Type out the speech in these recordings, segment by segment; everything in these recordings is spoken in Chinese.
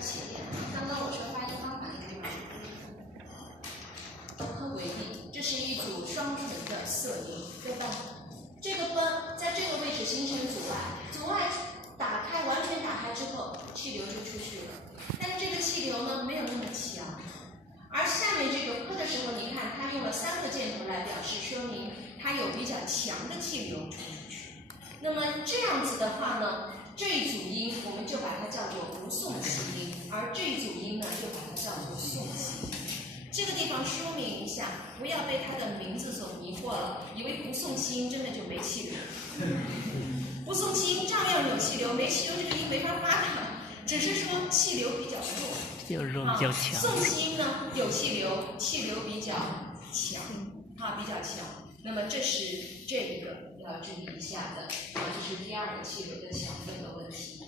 前面。刚刚我说发音方法一个地方是和为例，这是一组双唇的色音，对吧？这个奔在这个位置形成阻碍，阻碍打开完全打开之后，气流就出去了。但是这个气流呢没有那么强，而下面这个p的时候，你看它用了3个箭头来表示，说明它有比较强的气流冲出去。那么这样子的话呢，这一组音我们就把它叫做不送气音，而这一组音呢就把它叫做送气音。这个地方说明一下，不要被它的名字所迷惑了，以为不送气音真的就没气流。不送气音照样有气流，没气流这个音没法发的，只是说气流比较弱。比较弱，比较强。送气音呢有气流，气流比较强，比较强。那么这是这个要注意一下的，这是第2个气流的强分的问题。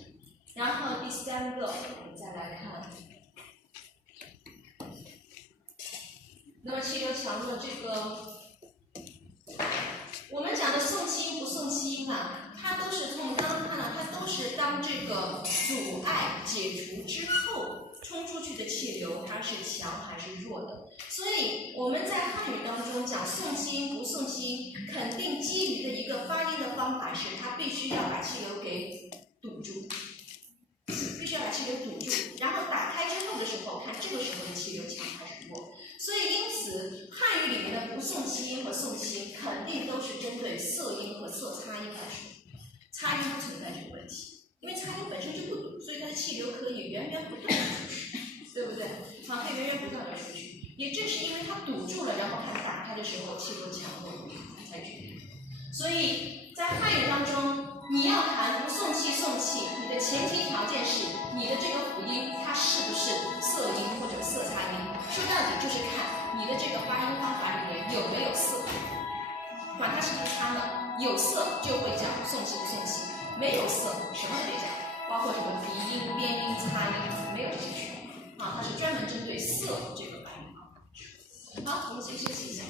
然后第3个，我们再来看。那么气流强的这个，我们讲的送气音不送气音啊，它都是从我们刚刚看到，它都是当这个阻碍解除之后冲出去的气流，它是强还是弱的。所以我们在汉语当中讲送气音不送气音，肯定基于的一个发音的方法是，它必须要把气流给堵住，必须要把气流堵住，然后打开之后的时候，看这个时候的气流强还是弱。所以因此，汉语里面的不送气音和送气音肯定都是针对色音和色擦音来说，擦音不存在这个问题，因为擦音本身就不堵，所以它的气流可以源源不断的出去，对不对？可以源源不断的出去。也正是因为它堵住了，然后看打开的时候气流强弱才决定。所以在汉语当中，你要谈不送气送气，你的前提条件是你的这个辅音它是不是色音或者色擦音。说到底就是看你的这个发音方法里面有没有色，管它是不是擦呢？有色就会讲送气不送气，没有色什么都别讲，包括什么鼻音、边音、擦音，没有这些区别它是专门针对色这个发音方法。好，我们先休息一下。